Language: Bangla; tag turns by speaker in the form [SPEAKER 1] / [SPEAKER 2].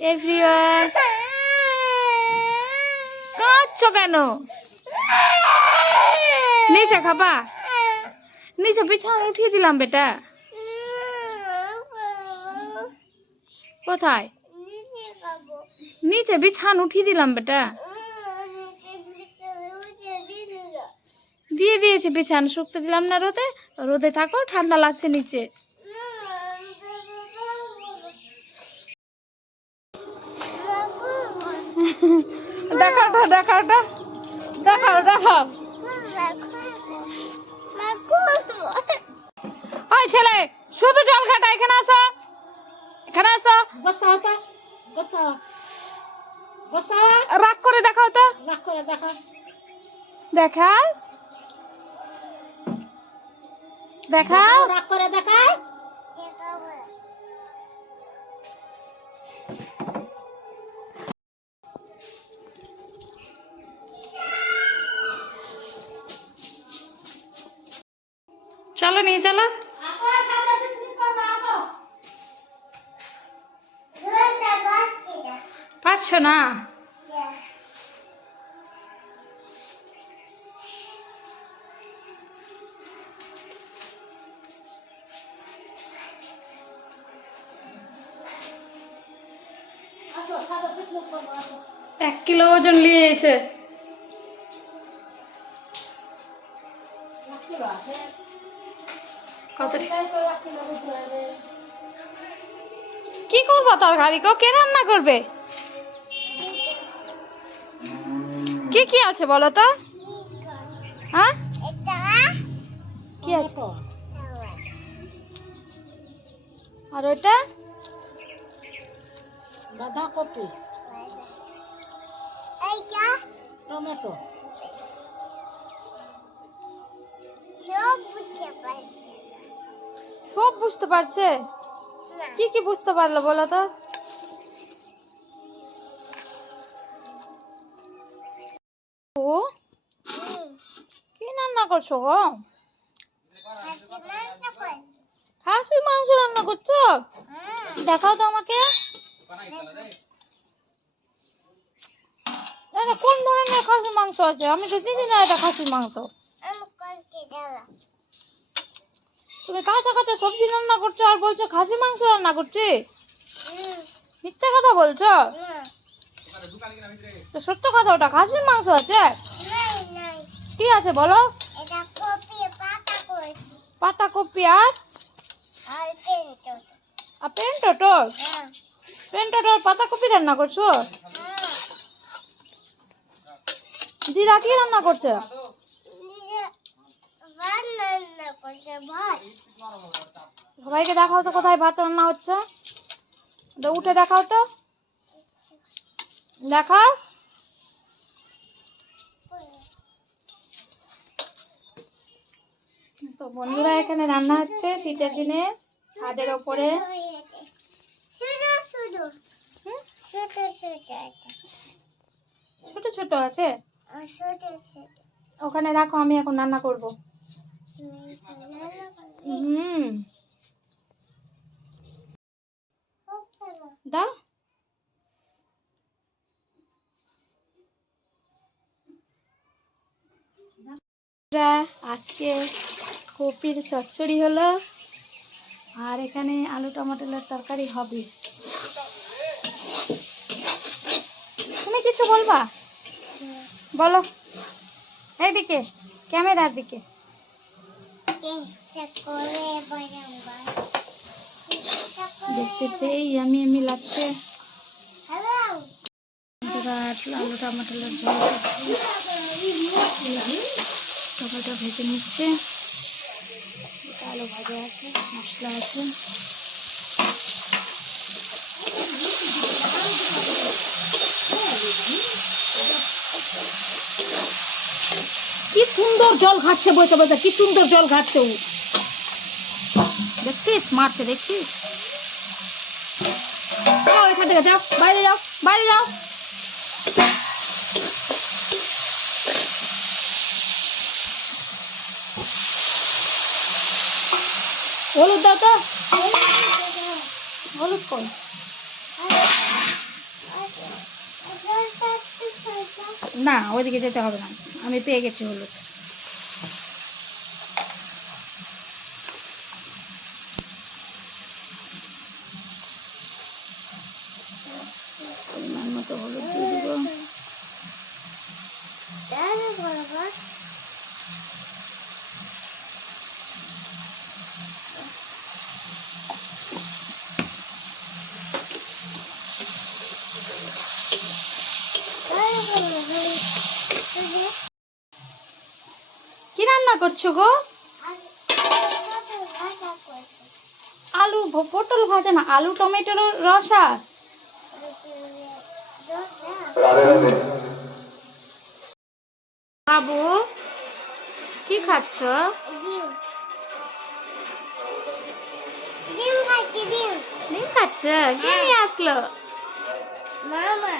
[SPEAKER 1] এভরিওয়ান কাঁদছ কেন? নিচে খাবা। নিচে বিছানা উঠিয়ে দিলাম বেটা। কোথায়? নিচে বিছান উঠিয়ে দিলাম বেটা। দিয়ে দিয়েছে বিছান, শুকতে দিলাম না রোদে। রোদে থাকো, ঠান্ডা লাগছে নিচে। দেখাও তো দেখাও তো। দেখাও দেখাও। ওই ছেলে শুধু জল খাটা এখানে আসো। এখানে আসো।
[SPEAKER 2] বসাও তা বসাও। বসাও।
[SPEAKER 1] রাগ করে দেখাও তো।
[SPEAKER 2] রাখ করে দেখা
[SPEAKER 1] দেখাও। দেখাও।
[SPEAKER 2] রাখ করে দেখাও।
[SPEAKER 1] চলো নিয়ে চলো। পারছ না? এক কিলো ওজন নিয়েছে।
[SPEAKER 2] এক
[SPEAKER 1] কি করব তরকারি? কো কে রান্না করবে? কি কি আছে বলো তো? হ্যাঁ? কি আছে? আর ওটা
[SPEAKER 2] বাঁধাকপি। টমেটো।
[SPEAKER 1] সব বুঝতে পারছে? কি কি বুঝতে পারল বলো তো? কি রান্না করছ গো? খাসির মাংস রান্না করছ? দেখাও তো আমাকে। কোন ধরনের খাসির মাংস আছে? আমি তো চিনি না এটা খাসির মাংস। তুমি কাঁচা কাঁচা সবজি রান্না করছ আর বলছো খাসি মাংস রান্না করছি? মিথ্যা কথা বলছো? তো সত্য কথা ওটা, খাসির মাংস আছে? কি আছে বলো? পাতা কপি আর? আর পেন্টোটোর পেন্টোটোর পাতা কপি রান্না করছ? দিদা কি রান্না করছে? সবাইকে দেখাও তো কোথায় ভাত রান্না হচ্ছে। উঠে দেখাও তো। দেখাও। তো বন্ধুরা এখানে রান্না হচ্ছে শীতের দিনে ছাদের ওপরে? ছোট ছোট আছে? ওখানে রাখো আমি এখন রান্না করব। দাও। আজকে কপির চচ্চড়ি হলো, আর এখানে আলু টমেটোর তরকারি হবে। তুমি কিছু বলবা? বলো। এইদিকে, ক্যামেরার দিকে। দেখতে সেই আমি আমি লাগছে। আলু টমেটোর ঝোল। টমেটো ভেজে নিচ্ছে। আলু ভাজা আছে, মশলা আছে।
[SPEAKER 2] সুন্দর জল খাচ্ছে বসে বসে। কি সুন্দর জল খাচ্ছে ও। দেখছিস? মারছে, দেখছিস?
[SPEAKER 1] এখান থেকে, যাও। বাইরে যাও বাইরে যাও। হলুদ দাও তো। হলুদ কই? না ওইদিকে যেতে হবে না। আমি পেয়ে গেছি হলুদ। পরিমাণ মতো হলুদ কি রান্না করছ গো? আলু পটল ভাজা না আলু টমেটোর রসা বাবু কি খাচ্ছ?
[SPEAKER 2] ডিম খাচ্ছি ডিম।
[SPEAKER 1] ডিম খাচ্ছ? কে নিয়ে আসলো?
[SPEAKER 2] মামা।